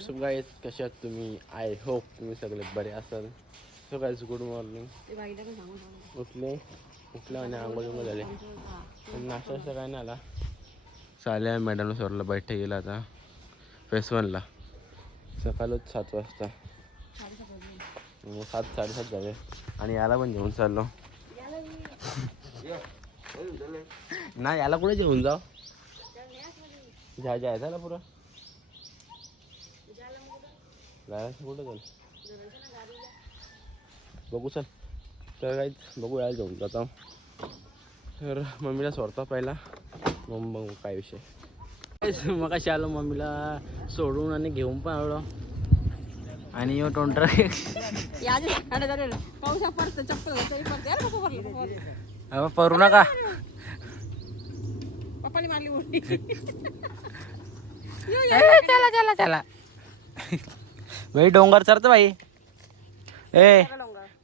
WhatsApp guys कसे आहात तुम्ही? आय होप तुम्ही सगळे बरे असाल. सो गाईज गुड मॉर्निंग उठले. उठले आणि आंघोळ झाले. पण नाश्ता वाश्ता काय नाही आला. चाले मॅडम सरला बैठक गेला आता. फेस वनला सकाळच सात वाजता. सात साडेसात झाले. आणि याला पण घेऊन चाललो. नाही याला कुठे घेऊन जाऊ? जा जायचं ना पुरं जायचं कुठं जाऊ बघू चल. तर काहीच बघू यायला जाऊन जाता. तर मम्मीला सोडता पहिला. मग बघू काय विषय. काहीच मग कशी आलो मम्मीला सोडून आणि घेऊन पण आलो. आणि यो टोंटर परू नका. पप्पाने मारली चला चला चला. भाई डोंगर चढतं भाई. ए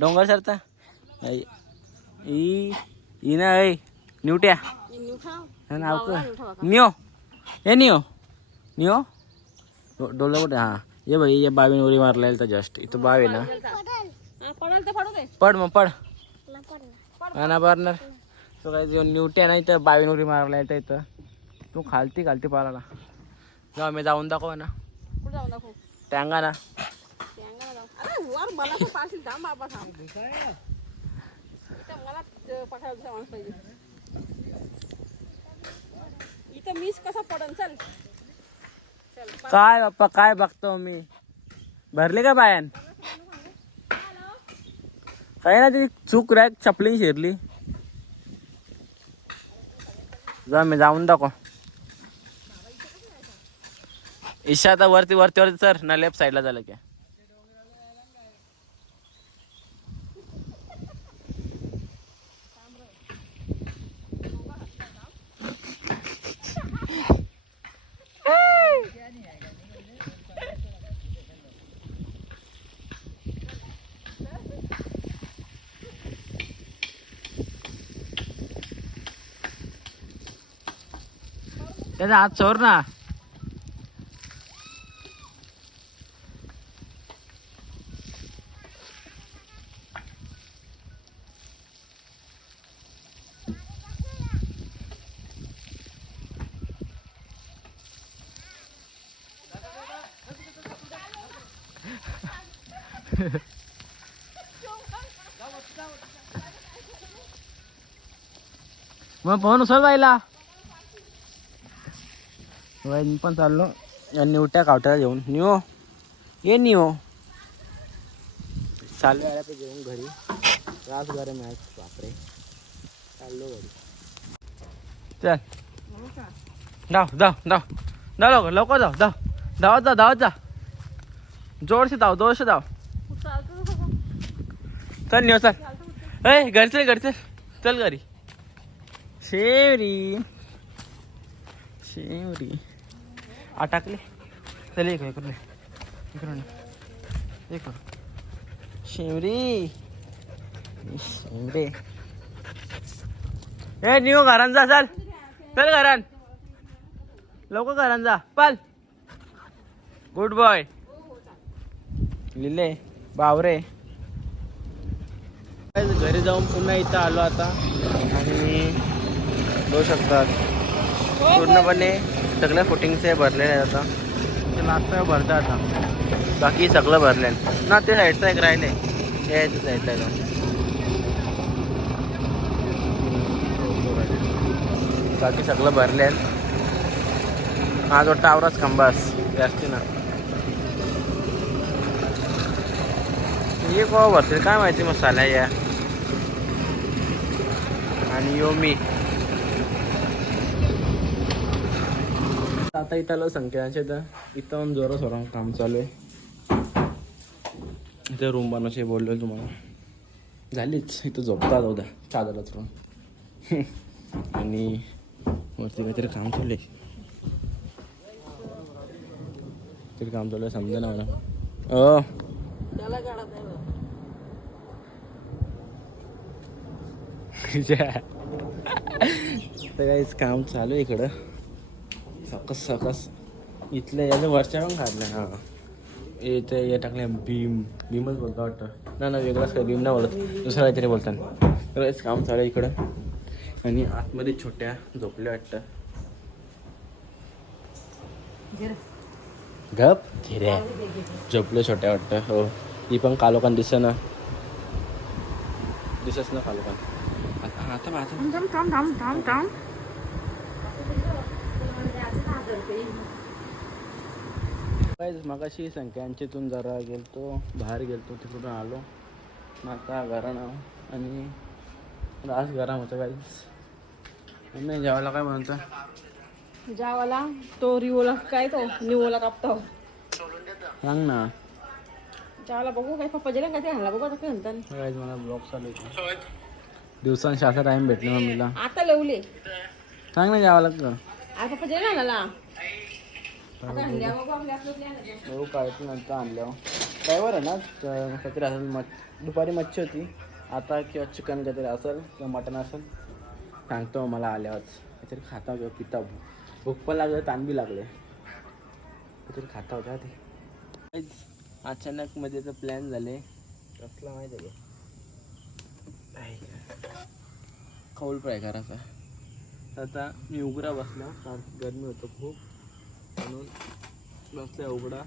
डोंगर? चढता भाई ई ई ना ऐ निवट्या हा, नाव नियो ए नियो नियो डोला कुठे? हा. ये भाई ये बावीन उडी मारला तर जस्ट इथं बाव आहे ना. तर पडू मग पड. ना पार्टनर तो काय जो निवट्या नाही तर बावीन उडी मारला येतं इथं. तू खालती खालती पाला जाऊ मी जाऊन दाखव ना. कुठं जाऊ दाखव? टँगा ना मला इथं मीच कसा पडन चल काय बाप्पा काय बघतो मी? भरले का बायान? काय ना ती चूक रॅक चपली शिरली. जा मी जाऊन दाखव. ईशा आता वरती वरती वरती सर ना लेफ्ट साईडला झालं की. त्याचा हात सोर ना. मग फोन उचल बाईला. मी पण चाललो. या निवट्या कावट्याला घेऊन. निओ. ये निओ. चालू आल्या ते घेऊन घरी. रास गरम मॅच बापरे. चाललो घरी. चल. धाव जाऊ धाव धाव लवकर लवकर जाऊ जाऊ. धावत जा धावत जा. जोरशी धाव जोरशी धाव. चल निव चल. ए घर चल घर चल. चल घरी. शेवरी. शेवरी. अटकले चल एक इकडे इकडून एक. शेवरी. शेवरे. ए निव घरान जा चल. चल घरान लवकर घरान जा. पाल. Good boy. लिले. बावरे. घरी जाऊन पुन्हा इथं आलो आता. आणि बघू शकतात. पूर्णपणे सगळ्या फुटिंगचे भरलेले आहेत आता. ते लास्ट भरतं आता. बाकी सगळं भरले ना ते साईडचं एक राहिले. यायचं साईडला आहे बाकी सगळं भरले आज वाटतं आवराच खंबास जास्ती ना हे कोवा भरतील? काय माहिती मसाला या. आणि यो मी. आता इथं आलो संकेतांच्या इथं. इथं जोरात सोरा काम चालू आहे. इथं रूम बनवायचे बोललो तुम्हाला. झालीच इथं झोपता उद्या चादर थोडं आणि वरती काहीतरी काम चालू आहे. तरी काम चालू आहे समजा ना मला तर काहीच काम चालू आहे इकडं. सकस सकस. इथल्या याचं वरच्या पण काढलं हां. इथे हे टाकले भीम. भीमच बोलतो वाटतं. ना ना वेगळाच काय भीम नाही बोलत. दुसरं काहीतरी बोलतात. तर काम चालू आहे इकडं. आणि आतमध्ये छोट्या झोपल्या वाटतं. गप. हिऱ्या झोपले छोट्या वाटतं. हो. ती पण कालोखान दिस ना दिसच ना कालोखान. आता थांब थांब थांब थांब थांब काहीच मगाशी संख्यांचीतून जरा गेलतो बाहेर गेलतो तिकडून आलो. मग आता घरानं आणि रास गरम होतं काहीच नाही जेवायला काय म्हणतो? जावाला तो रिओला काय तो? निवोला कापतो. सांग ना. जावाला बघू काय पप्पा जेला काय? ते हल्ला बघू आता काय म्हणतात. मला ब्लॉग चालू आहे. दिवसांशी असा टाइम भेटला मम्मीला आता लवले. सांग ना जेवायला का आता पप्पा जेला हल्ला आता हल्ल्या बघू आपल्या आपलं plan आहे. बघू काय तू नंतर आणल्या ना काहीतरी असेल मच दुपारी मच्छी होती. आता किंवा चिकन काहीतरी असेल किंवा मटन असेल. सांगतो मला आल्यावर काहीतरी खाता किंवा पिता भूक. पण लागले ताण बी लागले. काहीतरी खाता होता ते. अचानक मध्ये प्लॅन झाले. कसला माहिती आहे? कौल फ्राय करायचा आता मी उघडा बसला कारण गरमी होतं खूप. म्हणून बसल्या उघडा.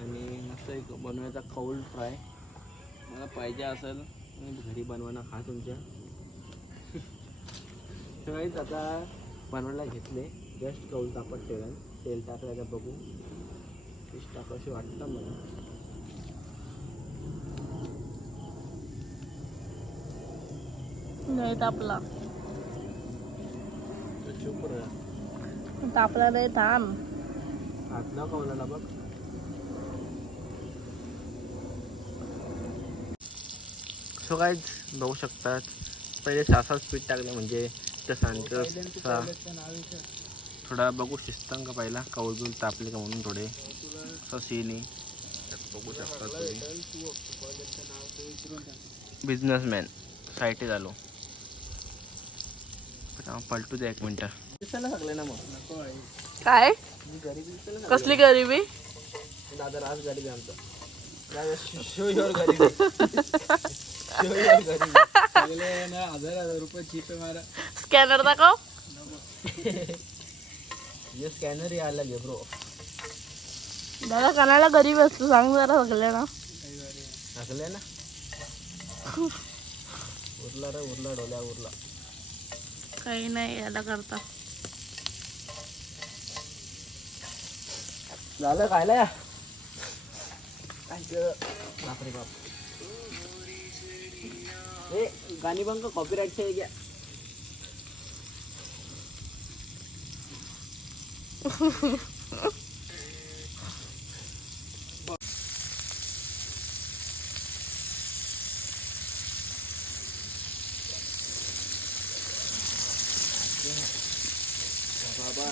आणि मस्त एक बनवायचा कौल फ्राय मला पाहिजे असेल घरी बनवायला खा तुमच्या. सगळीच आता बनवायला घेतले. जस्ट कौल तापत ठेवेल तेल टाकायचं बघू. फिश अशी वाटतं मला. नाही तापला. तापला नाही थांब. बघ. सो काहीच बघू शकतात. पहिले सासाच पीठ टाकलं म्हणजे त्या सांडचा थोडा बघू शिस्तांक पहिला. कौल बिल तापले का म्हणून थोडे. सीनी बघू शकता तुम्ही. बिझनेसमॅन साईटी झालो पलटू द्या एक मिनटं. दिसायला लागले ना मग. काय? कसली गरिबी? दादा राज गरिबी आमचा. स्कॅनर दाखव. ये स्कॅनर आला घे ब्रो दादा कणाला गरीब असतो सांग जरा सगळे ना टाकले ना उरला रे उरला डोल्या उरला. काही नाही याला करता झालं खायला? बापरे बाप ए गाणी बंक कॉपीराईट से घ्या बाबा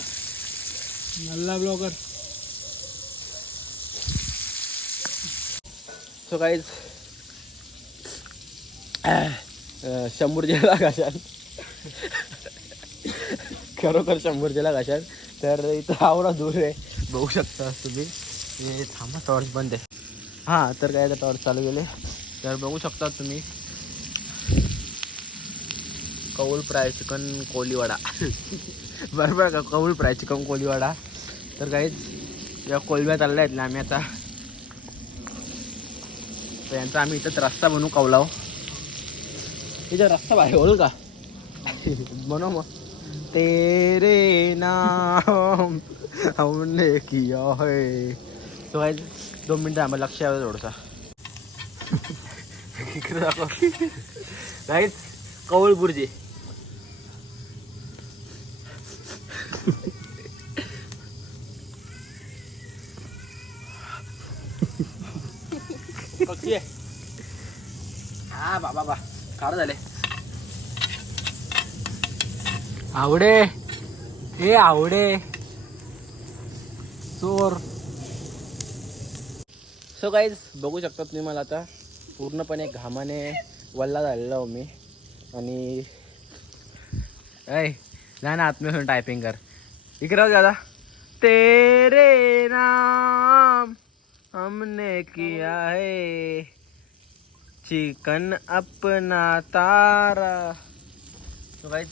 नल्ला ब्लॉगर. सो काहीच शंभर जिल्हा घाशाल. खरोखर शंभर जिल्हा घाशाल. तर इथं आवडा दूर आहे. बघू शकता तुम्ही. हे थांबा टॉर्च बंद आहे. हां तर काय टॉर्च चालू गेले तर बघू शकता तुम्ही. कौल फ्राय चिकन कोलीवाडा. बरोबर का कबूल फ्राय चिकन कोलीवाडा तर काहीच या कोलव्यात आलेल्या आहेत ना आम्ही आता. तर यांचा आम्ही इथंच रस्ता बनवू कौलाव. इथं रस्ता बाहेर ओळू का? बनव मग. तेरे नाम हमने किया है. तो काय दोन मिनटं आम्हाला लक्ष यावं थोडसा. इकडे दाखव. काहीच कौल बुर्जी. पक्षी हा बाबा बा झाले. आवडे. हे आवडे. चोर. सो काहीच बघू शकता तुम्ही मला आता पूर्णपणे घामाने वल्ला झालेला हो मी. आणि ऐ जा ना आत्म्यासून टायपिंग कर. इकडे दादा तेरे नाम हमने किया है। चिकन अपना तारा। तो काही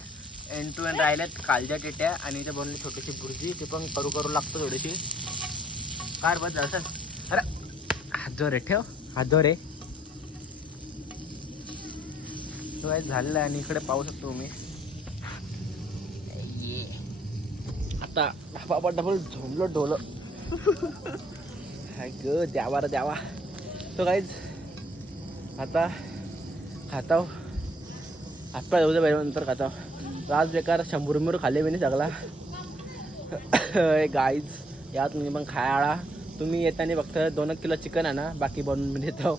एंड टू एंड राहिल्यात कालच्या टेट्या आणि इथे बनवली छोटीशी भुर्जी. ते पण करू करू लागतो थोडीशी. कार बस असं. अरे हात जोर रे ठेव. हात जोर रे. तो काही झालेलं आहे आणि इकडे पाहू शकतो तुम्ही ये. आता बाबा डबल झोंबलो डोलं. हाय ग द्यावा रे द्यावा. तो काहीच आता खाताव. हातपाय जाऊ दे बाहेर नंतर खाताव. आज बेकार शंभर रुपये खाल्ले मी सगळा. गाईज या तुम्ही पण खायला तुम्ही येताना फक्त दोन किलो चिकन आणा बाकी बनवून मी देतो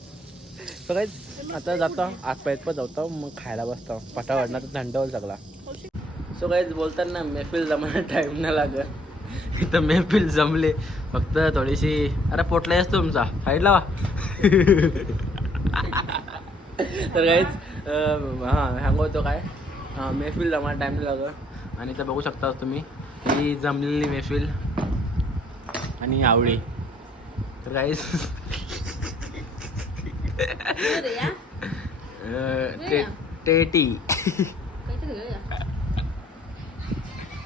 काहीच आता जातो हातपायत पण जातो मग खायला बसतो पटावडणार तर थंड होईल सगळा. सो काहीच बोलताना मेहफिल जमायला टाईम नाही लागत. इथं मेहफिल जमले. फक्त थोडीशी अरे पोटला येस तुमचा. साईड लावा तर काहीच हां सांगतो काय? हां मेहफिल जमायला टाईम नाही लागत. आणि इथं बघू शकता तुम्ही ही जमलेली मेहफिल आणि आवडी तर काहीच टेटी.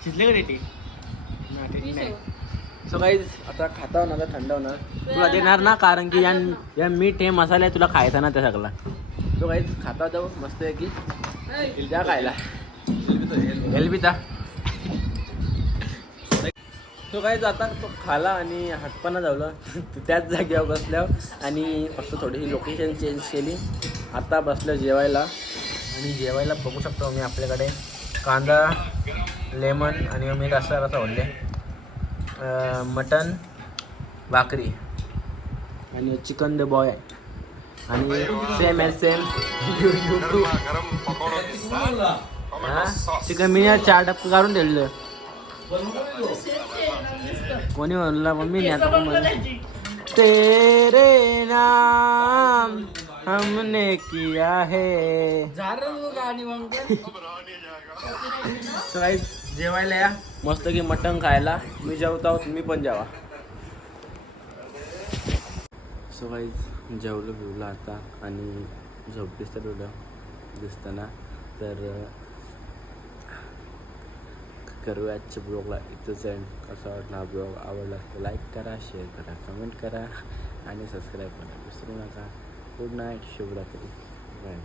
शिजले का. सो काहीच आता खाता होणार आता थंड होणार तुला देणार ना कारण की या या मीठ हे मसाले तुला खायचा ना त्या सगळा. तो काहीच खाता जाऊ. मस्त आहे की द्या खायला. एलबीता तो काहीच आता तो खाला आणि हातपाना जावला. त्याच जागेवर बसल्यावर आणि फक्त थोडीशी लोकेशन चेंज केली. आता बसलो जेवायला. आणि जेवायला बघू शकतो मी आपल्याकडे. कांदा लेमन आणि मी रस्सा रसा ओढले मटन भाकरी. आणि चिकन द बॉय. आणि सेम एल सेम चिकन मी चार टप्पे काढून दिलेलं कोणी म्हणलं मम्मी नाही. तेरे नाम हमने किया है. जेवायला या. मस्त की मटण खायला. मी जेवत आहोत तुम्ही पण जेवा. सो गाईज जेवलो बिवलं आता आणि झोपलीस तर थोडं दिसताना. तर करूया आजच्या ब्लॉगला इथंच एंड कसा वाटला हा ब्लॉग? आवडला तर लाईक करा शेअर करा कमेंट करा आणि सबस्क्राईब करा. विसरू नका. गुड नाईट शुभरात्री. बाय